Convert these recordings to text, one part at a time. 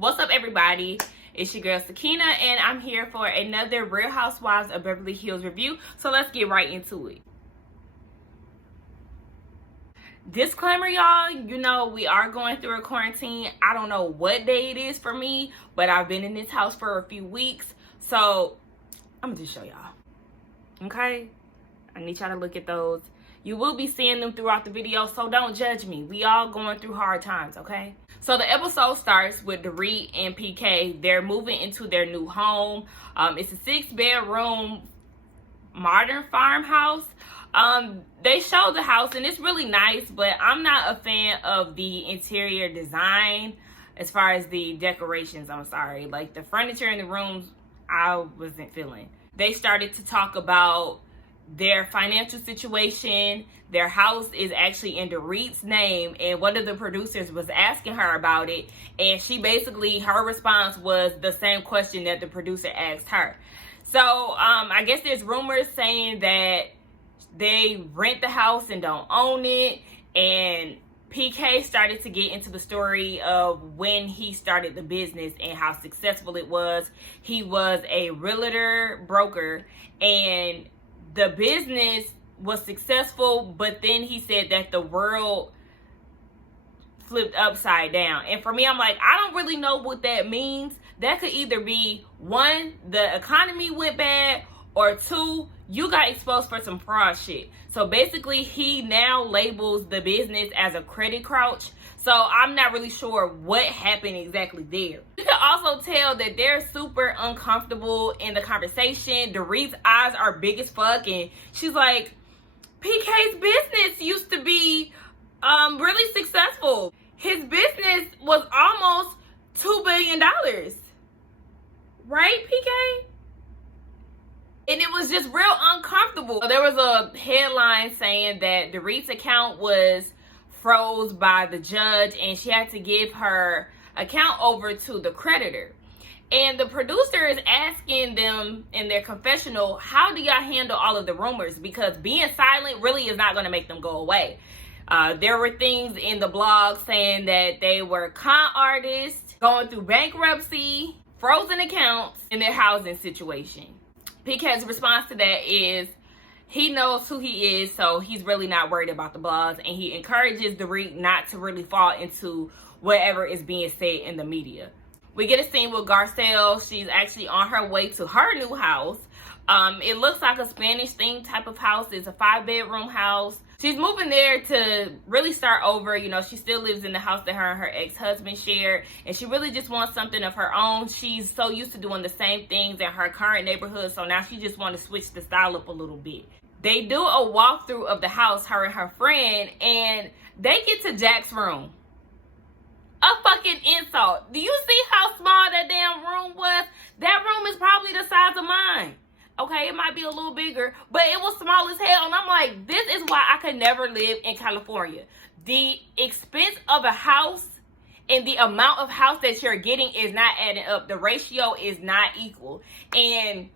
What's up, everybody? It's your girl Sakina, and I'm here for another Real Housewives of Beverly Hills review. So let's get right into it. Disclaimer, y'all, you know we are going through a quarantine. I don't know what day it is for me, but I've been in this house for a few weeks. So I'm gonna just show y'all. Okay? I need y'all to look at those. You will be seeing them throughout the video, so don't judge me. We all going through hard times, okay? So the episode starts with Dorit and PK. They're moving into their new home. It's a 6-bedroom modern farmhouse. They show the house and it's really nice, but I'm not a fan of the interior design as far as the decorations. I'm sorry. Like the furniture in the rooms, I wasn't feeling. They started to talk about their financial situation. Their house is actually in Dorit's name, and one of the producers was asking her about it, and she basically, her response was the same question that the producer asked her. So I guess there's rumors saying that they rent the house and don't own it, and PK started to get into the story of when he started the business and how successful it was. He was a realtor broker, and the business was successful, but then he said that the world flipped upside down. And for me, I'm like, I don't really know what that means. That could either be, one, the economy went bad, or two, you got exposed for some fraud shit. So basically, he now labels the business as a credit crouch. So I'm not really sure what happened exactly there. You can also tell that they're super uncomfortable in the conversation. Dorit's eyes are big as fuck, and she's like, PK's business used to be really successful. His business was almost $2 billion. Right, PK? And it was just real uncomfortable. There was a headline saying that Dorit's account was froze by the judge and she had to give her account over to the creditor. And the producer is asking them in their confessional, how do y'all handle all of the rumors? Because being silent really is not going to make them go away. There were things in the blog saying that they were con artists, going through bankruptcy, frozen accounts, in their housing situation. PK's response to that is he knows who he is, so he's really not worried about the blogs, and he encourages Dorit not to really fall into whatever is being said in the media. We get a scene with Garcelle. She's actually on her way to her new house. It looks like a Spanish themed type of house. It's a 5-bedroom house. She's moving there to really start over. You know, she still lives in the house that her and her ex-husband shared, and she really just wants something of her own. She's so used to doing the same things in her current neighborhood, so now she just wants to switch the style up a little bit. They do a walkthrough of the house, her and her friend, and they get to Jack's room. A fucking insult. Do you see how small that damn room was? That room is probably the size of mine. Okay, it might be a little bigger, but it was small as hell. And I'm like, this is why I could never live in California. The expense of a house and the amount of house that you're getting is not adding up. The ratio is not equal. And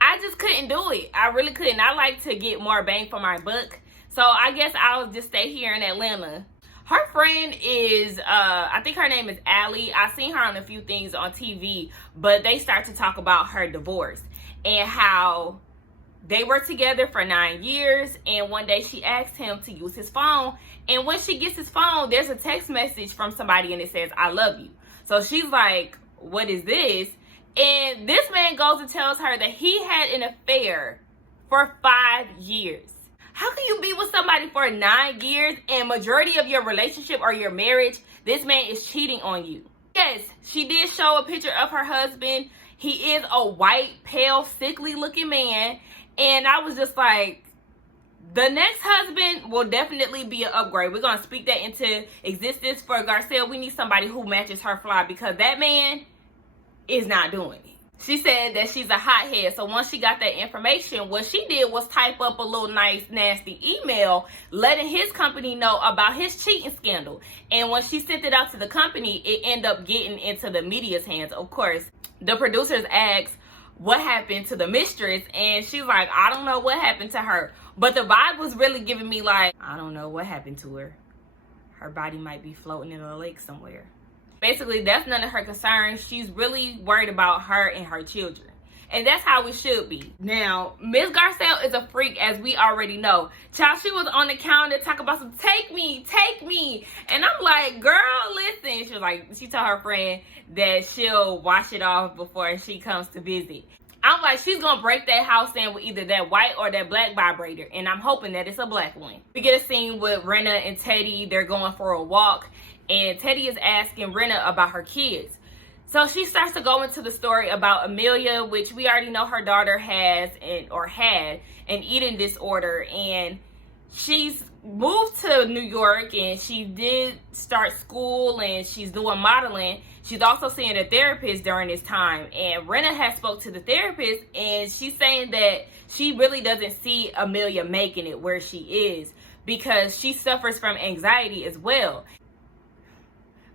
I just couldn't do it. I really couldn't. I like to get more bang for my buck. So I guess I'll just stay here in Atlanta. Her friend is, I think her name is Allie. I've seen her on a few things on TV, but they start to talk about her divorce and how they were together for 9 years. And one day she asked him to use his phone. And when she gets his phone, there's a text message from somebody and it says, I love you. So she's like, what is this? And this man goes and tells her that he had an affair for 5 years. How can you be with somebody for 9 years and majority of your relationship or your marriage, this man is cheating on you? Yes, she did show a picture of her husband. He is a white, pale, sickly looking man. And I was just like, the next husband will definitely be an upgrade. We're going to speak that into existence for Garcelle. We need somebody who matches her fly because that man is not doing it. She said that she's a hothead. So once she got that information, what she did was type up a little nice, nasty email letting his company know about his cheating scandal. And when she sent it out to the company, it ended up getting into the media's hands. Of course, the producers asked what happened to the mistress, and she's like, I don't know what happened to her. But the vibe was really giving me like, I don't know what happened to her. Her body might be floating in a lake somewhere. basically that's none of her concern. She's really worried about her and her children. And that's how it should be. Now, Miss Garcelle is a freak, as we already know. Child, she was on the counter talking about some, take me. And I'm like, girl, listen. She was like, she told her friend that she'll wash it off before she comes to visit. I'm like, she's going to break that house in with either that white or that black vibrator. And I'm hoping that it's a black one. We get a scene with Renna and Teddy. They're going for a walk. And Teddy is asking Renna about her kids. So she starts to go into the story about Amelia, which we already know her daughter had an eating disorder. And she's moved to New York and she did start school and she's doing modeling. She's also seeing a therapist during this time. And Renna has spoke to the therapist and she's saying that she really doesn't see Amelia making it where she is because she suffers from anxiety as well.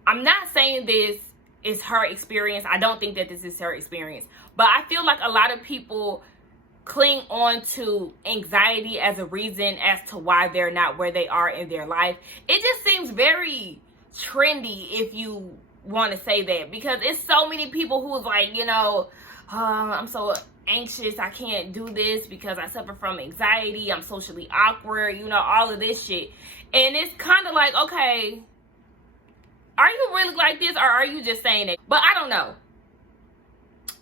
I'm not saying this is her experience. I don't think that this is her experience. But I feel like a lot of people cling on to anxiety as a reason as to why they're not where they are in their life. It just seems very trendy, if you want to say that, because it's so many people who's like, you know, I'm so anxious, I can't do this because I suffer from anxiety, I'm socially awkward, you know, all of this shit. And it's kind of like, okay, are you really like this or are you just saying it? But I don't know.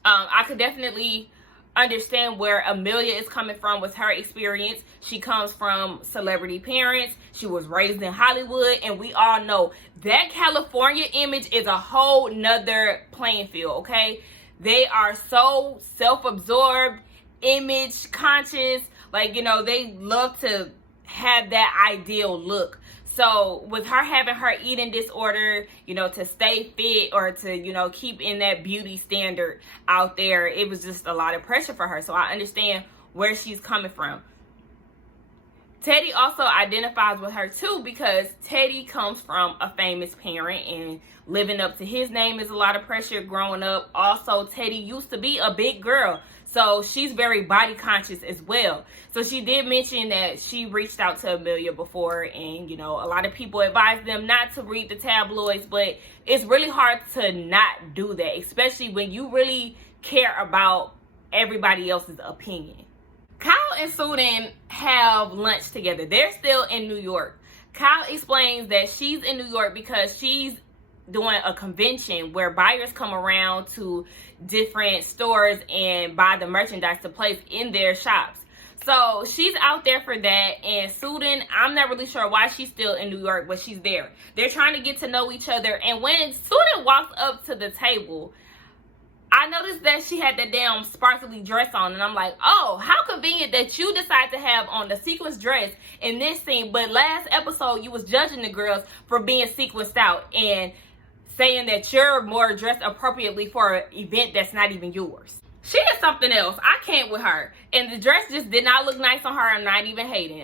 I could definitely understand where Amelia is coming from with her experience. She comes from celebrity parents. She was raised in Hollywood. And we all know that California image is a whole nother playing field, okay? They are so self-absorbed, image conscious. Like, you know, they love to have that ideal look. So with her having her eating disorder, you know, to stay fit or to, you know, keep in that beauty standard out there, it was just a lot of pressure for her. So I understand where she's coming from. Teddy also identifies with her too because Teddy comes from a famous parent and living up to his name is a lot of pressure growing up. Also, Teddy used to be a big girl. So she's very body conscious as well. So she did mention that she reached out to Amelia before and, you know, a lot of people advise them not to read the tabloids, but it's really hard to not do that, especially when you really care about everybody else's opinion. Kyle and Sudan have lunch together. They're still in New York. Kyle explains that she's in New York because she's doing a convention where buyers come around to different stores and buy the merchandise to place in their shops. So she's out there for that. And Sudan, I'm not really sure why she's still in New York, but she's there. They're trying to get to know each other. And when Sudan walks up to the table, I noticed that she had that damn sparkly dress on. And I'm like, oh, how convenient that you decide to have on the sequins dress in this scene. But last episode, you was judging the girls for being sequenced out and saying that you're more dressed appropriately for an event that's not even yours. She is something else. I can't with her. And the dress just did not look nice on her. I'm not even hating.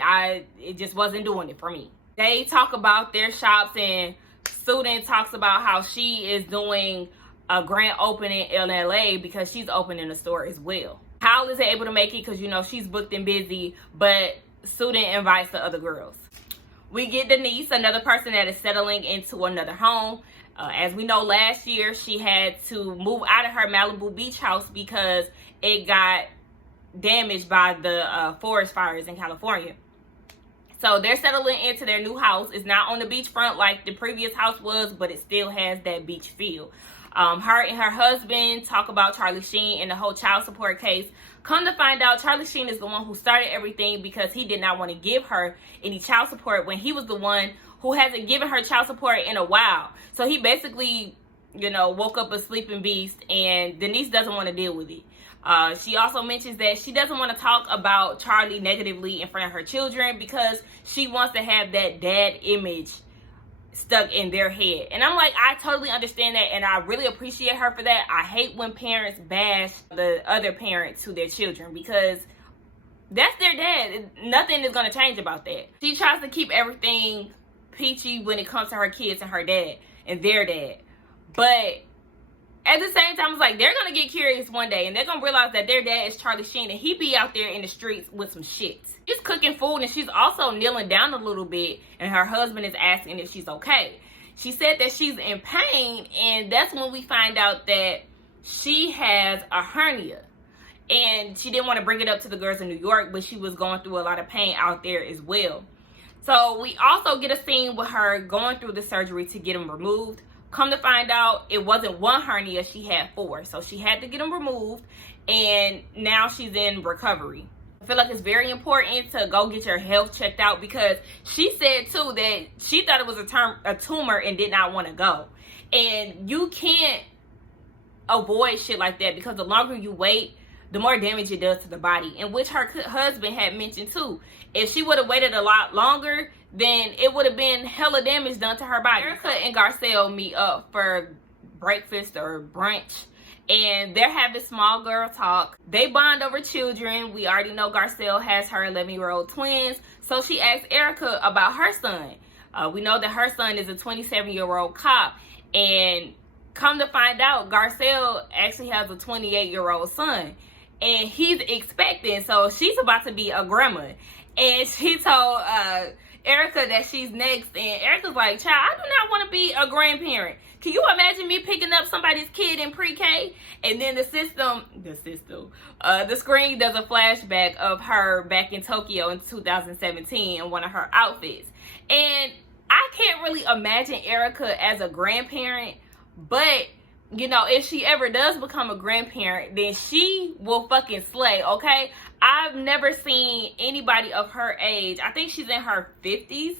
It just wasn't doing it for me. They talk about their shops and Sudan talks about how she is doing a grand opening in LA because she's opening a store as well. Kyle isn't able to make it because, you know, she's booked and busy, but Sudan invites the other girls. We get Denise, another person that is settling into another home. As we know, last year she had to move out of her Malibu beach house because it got damaged by the forest fires in California. So they're settling into their new house. It's not on the beachfront like the previous house was, but it still has that beach feel. Her and her husband talk about Charlie Sheen and the whole child support case. Come to find out, Charlie Sheen is the one who started everything because he did not want to give her any child support when he was the one who hasn't given her child support in a while. So he basically, you know, woke up a sleeping beast, and Denise doesn't want to deal with it. She also mentions that she doesn't want to talk about Charlie negatively in front of her children because she wants to have that dad image stuck in their head. And I'm like, I totally understand that, and I really appreciate her for that. I hate when parents bash the other parent to their children because that's their dad. Nothing is going to change about that. She tries to keep everything peachy when it comes to her kids and her dad and their dad. But at the same time, it's like they're going to get curious one day and they're going to realize that their dad is Charlie Sheen and he be out there in the streets with some shit. She's cooking food and she's also kneeling down a little bit and her husband is asking if she's okay. She said that she's in pain, and that's when we find out that she has a hernia. And she didn't want to bring it up to the girls in New York, but she was going through a lot of pain out there as well. So we also get a scene with her going through the surgery to get them removed. Come to find out, it wasn't one hernia, she had 4. So she had to get them removed, and now she's in recovery. I feel like it's very important to go get your health checked out, because she said too that she thought it was a tumor and did not want to go. And you can't avoid shit like that, because the longer you wait, the more damage it does to the body. And which her husband had mentioned too. If she would have waited a lot longer, then it would have been hella damage done to her body. Erica and Garcelle meet up for breakfast or brunch, and they're having small girl talk. They bond over children. We already know Garcelle has her 11-year-old twins, so she asked Erica about her son. We know that her son is a 27-year-old cop, and come to find out, Garcelle actually has a 28-year-old son, and he's expecting, so she's about to be a grandma. And she told Erica that she's next, and Erica's like, child, I do not want to be a grandparent. Can you imagine me picking up somebody's kid in pre-K? And then the screen does a flashback of her back in Tokyo in 2017 in one of her outfits. And I can't really imagine Erica as a grandparent, but you know, if she ever does become a grandparent, then she will fucking slay, okay? I've never seen anybody of her age. I think she's in her 50s.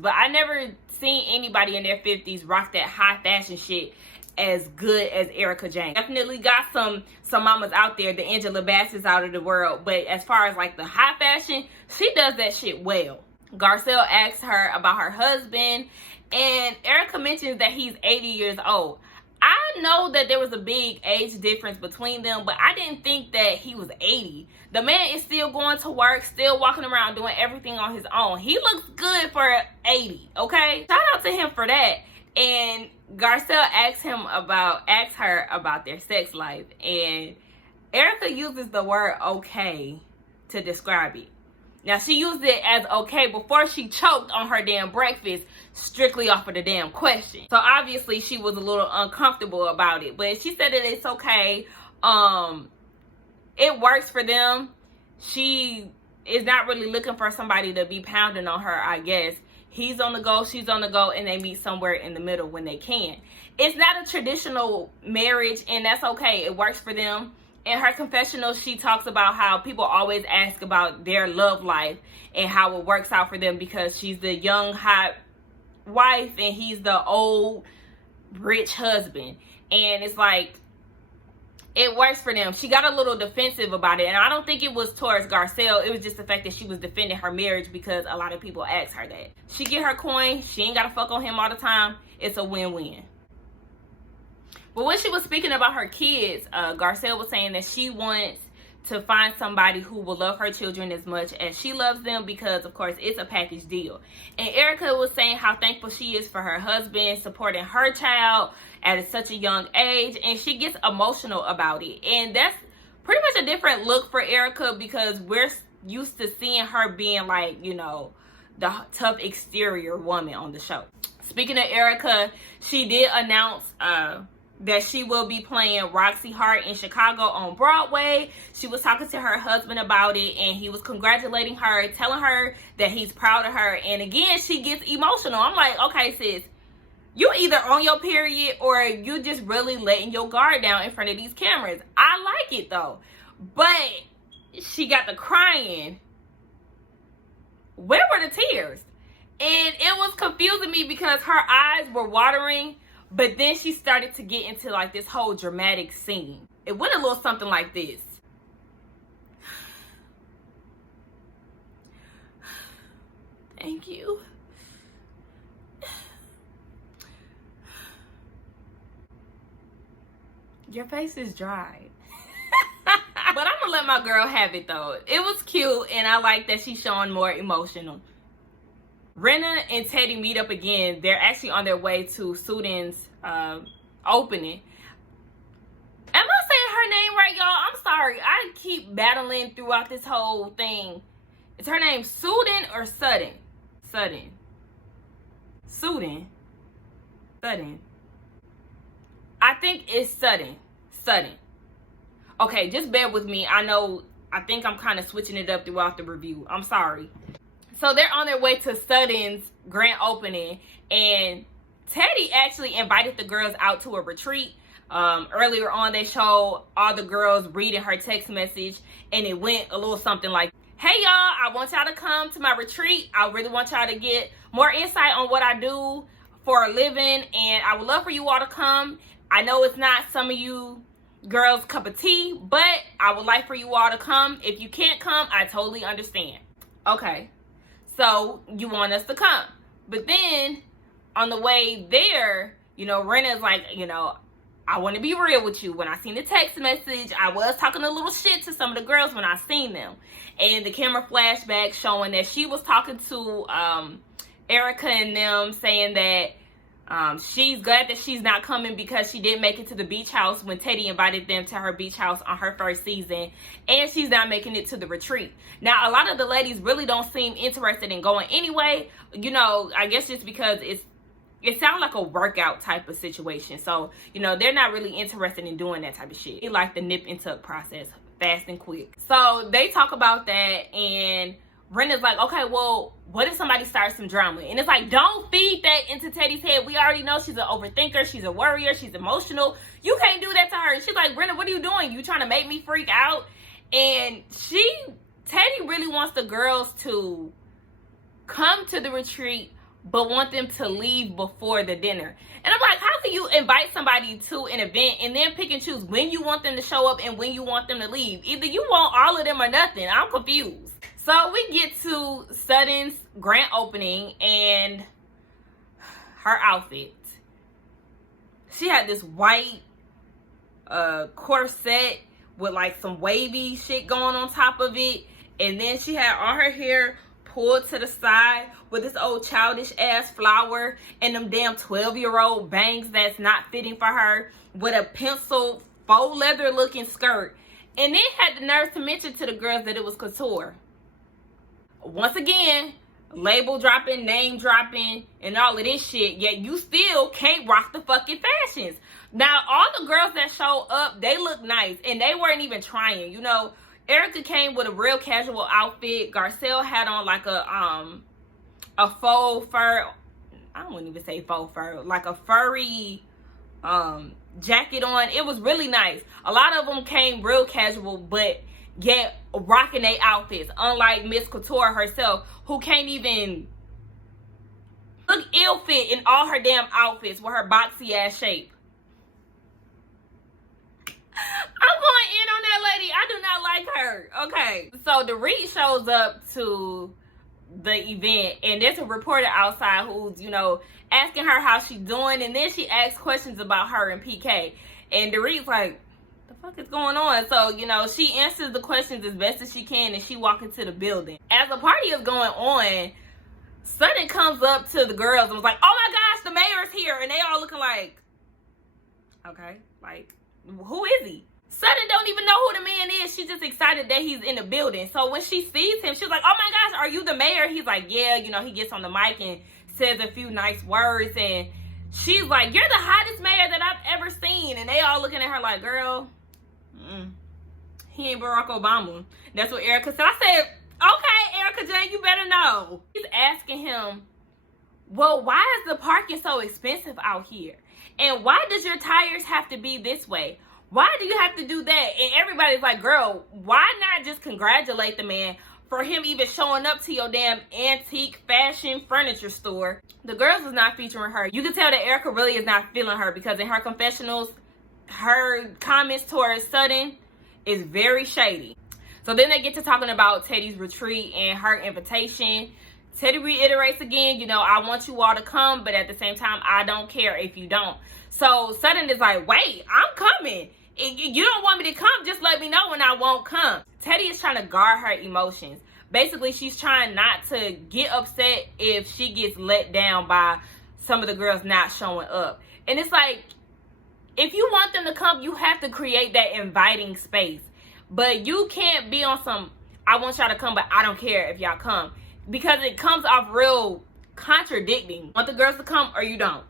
But I never seen anybody in their 50s rock that high fashion shit as good as Erica Jane. Definitely got some mamas out there, the Angela Bassett's out of the world, but as far as like the high fashion, she does that shit well. Garcelle asks her about her husband, and Erica mentions that he's 80 years old. I know that there was a big age difference between them, but I didn't think that he was 80. The man is still going to work, still walking around doing everything on his own. He looks good for 80, okay? Shout out to him for that. And Garcelle asks her about their sex life, and Erica uses the word okay to describe it. Now, she used it as okay before she choked on her damn breakfast, strictly off of the damn question. So obviously she was a little uncomfortable about it, but she said that it's okay. It works for them. She is not really looking for somebody to be pounding on her, I guess. He's on the go, she's on the go, and they meet somewhere in the middle when they can. It's not a traditional marriage, and that's okay. It works for them. In her confessional, she talks about how people always ask about their love life and how it works out for them, because she's the young, hot wife and he's the old, rich husband. And it's like, it works for them. She got a little defensive about it, and I don't think it was towards Garcelle. It was just the fact that she was defending her marriage, because a lot of people ask her that. She get her coin. She ain't got to fuck on him all the time. It's a win-win. But when she was speaking about her kids, Garcelle was saying that she wants to find somebody who will love her children as much as she loves them, because, of course, it's a package deal. And Erica was saying how thankful she is for her husband supporting her child at such a young age, and she gets emotional about it. And that's pretty much a different look for Erica, because we're used to seeing her being like, you know, the tough exterior woman on the show. Speaking of Erica, she did announce that she will be playing Roxy Hart in Chicago on Broadway. She was talking to her husband about it, and he was congratulating her, telling her that he's proud of her. And again, she gets emotional. I'm like, okay, sis, you either on your period or you just really letting your guard down in front of these cameras. I like it though, but she got the crying. Where were the tears? And it was confusing me, because her eyes were watering, but then she started to get into like this whole dramatic scene. It went a little something like this. Thank you. Your face is dry. But I'm gonna let my girl have it though. It was cute, and I like that she's showing more emotional. Renna and Teddy meet up again. They're actually on their way to Sudan's opening. Am I saying her name right, y'all? I'm sorry. I keep battling throughout this whole thing. Is her name Sudan or Sudden? Sudden. Sudden. Sudden. I think it's sudden. Sudden. Okay, just bear with me. I think I'm kind of switching it up throughout the review. I'm sorry. So they're on their way to Sudden's grand opening, and Teddy actually invited the girls out to a retreat. Earlier on, they showed all the girls reading her text message, and it went a little something like, "Hey y'all, I want y'all to come to my retreat. I really want y'all to get more insight on what I do for a living, and I would love for you all to come. I know it's not some of you girls' cup of tea, but I would like for you all to come. If you can't come, I totally understand." Okay, so you want us to come. But then on the way there, Rena's like, I want to be real with you. When I seen the text message, I was talking a little shit to some of the girls when I seen them. And the camera flashback showing that she was talking to Erica and them, saying that she's glad that she's not coming because she didn't make it to the beach house when Teddy invited them to her beach house on her first season, and she's not making it to the retreat. Now, a lot of the ladies really don't seem interested in going anyway. I guess just because it sounds like a workout type of situation. So, they're not really interested in doing that type of shit. They like the nip and tuck process, fast and quick. So they talk about that, and Brenda's like, okay, well, what if somebody starts some drama? And it's like, don't feed that into Teddy's head. We already know she's an overthinker. She's a worrier. She's emotional. You can't do that to her. She's like, Brenda, what are you doing? You trying to make me freak out? And Teddy really wants the girls to come to the retreat, but want them to leave before the dinner. And I'm like, how can you invite somebody to an event and then pick and choose when you want them to show up and when you want them to leave? Either you want all of them or nothing. I'm confused. So we get to Sudden's grand opening and her outfit. She had this white corset with like some wavy shit going on top of it. And then she had all her hair pulled to the side with this old childish ass flower and them damn 12-year-old bangs that's not fitting for her, with a pencil faux leather looking skirt. And then had the nerve to mention to the girls that it was couture. Once again, label dropping, name dropping, and all of this shit, yet you still can't rock the fucking fashions. Now, all the girls that show up, they look nice, and they weren't even trying. Erica came with a real casual outfit. Garcelle had on like a faux fur, I wouldn't even say faux fur, like a furry jacket on. It was really nice. A lot of them came real casual, but yet rocking their outfits, unlike Miss Couture herself, who can't even look ill fit in all her damn outfits with her boxy ass shape. I'm going in on that lady. I do not like her. Okay, so Dorit shows up to the event, and there's a reporter outside who's asking her how she's doing, and then she asks questions about her and PK, and Dorit's like, the fuck is going on? So, she answers the questions as best as she can, and she walks into the building. As the party is going on, Sudden comes up to the girls and was like, oh my gosh, the mayor's here. And they all looking like, okay, like, who is he? Sudden don't even know who the man is. She's just excited that he's in the building. So when she sees him, she's like, oh my gosh, are you the mayor? He's like, yeah. He gets on the mic and says a few nice words, and she's like, you're the hottest mayor that I've ever seen. And they all looking at her like, girl, he ain't Barack Obama. That's what Erica said. I said, okay, Erica Jane, you better know. She's asking him, well, why is the parking so expensive out here? And why does your tires have to be this way? Why do you have to do that? And everybody's like, girl, why not just congratulate the man for him even showing up to your damn antique fashion furniture store? The girls is not featuring her. You can tell that Erica really is not feeling her, because in her confessionals, her comments towards Sudden is very shady. So then they get to talking about Teddy's retreat and her invitation. Teddy reiterates again, I want you all to come, but at the same time, I don't care if you don't. So Sudden is like, wait, I'm coming. If you don't want me to come, just let me know and I won't come. Teddy is trying to guard her emotions. Basically, she's trying not to get upset if she gets let down by some of the girls not showing up. And it's like, if you want them to come, you have to create that inviting space. But you can't be on some, I want y'all to come, but I don't care if y'all come. Because it comes off real contradicting. Want the girls to come or you don't?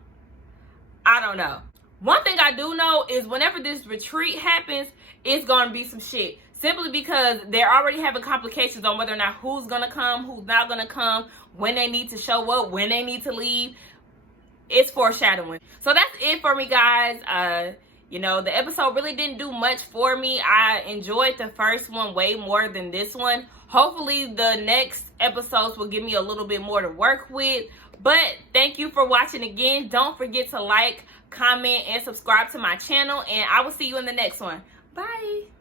I don't know. One thing I do know is whenever this retreat happens, it's going to be some shit. Simply because they're already having complications on whether or not who's going to come, who's not going to come, when they need to show up, when they need to leave. It's foreshadowing. So that's it for me, guys. You know, the episode really didn't do much for me. I enjoyed the first one way more than this one. Hopefully the next episodes will give me a little bit more to work with. But thank you for watching again. Don't forget to like, comment, and subscribe to my channel. And I will see you in the next one. Bye.